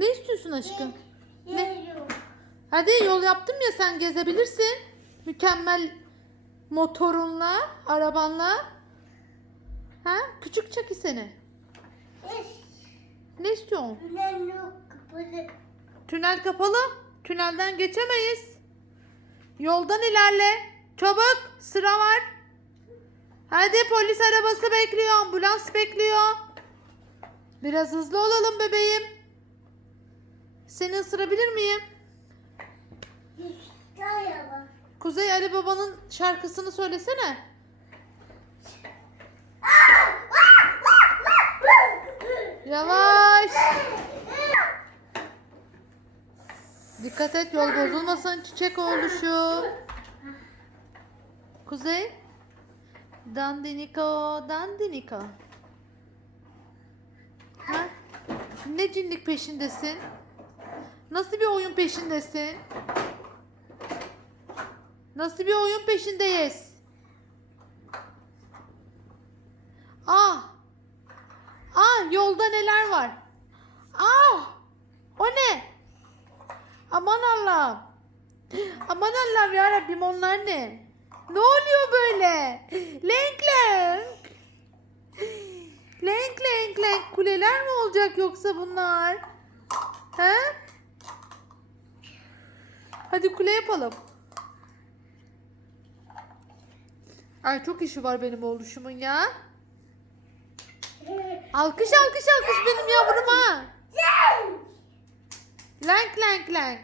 Ne istiyorsun aşkım? Ne? Geliyor. Hadi yol yaptım ya sen gezebilirsin. Mükemmel motorunla, arabanla. Ha? Küçük çeki seni. Ne istiyorsun? Yok kapalı. Tünel kapalı. Tünelden geçemeyiz. Yoldan ilerle. Çabuk. Sıra var. Hadi polis arabası bekliyor. Ambulans bekliyor. Biraz hızlı olalım bebeğim. Seni ısırabilir miyim? Kuzey Ali Baba'nın şarkısını söylesene. Yavaş. Dikkat et yol bozulmasın çiçek oluşu. Kuzey. Dandiniko, dandiniko. Ha? Ne cinlik peşindesin? Nasıl bir oyun peşindesin? Nasıl bir oyun peşindeyiz? Ah! Ah yolda neler var? Ah! O ne? Aman Allah'ım. Aman Allah'ım ya Rabbim onlar ne? Ne oluyor böyle? Lenk lenk. Lenk lenk lenk kuleler mi olacak yoksa bunlar? He? Hadi kule yapalım. Ay çok işi var benim oğluşumun ya. Alkış alkış alkış benim yavruma. Lenk lenk lenk.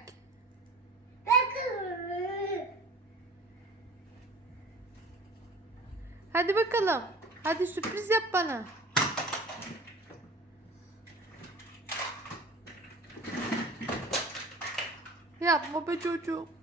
Hadi bakalım. Hadi sürpriz yap bana. Yapma be çocuğum.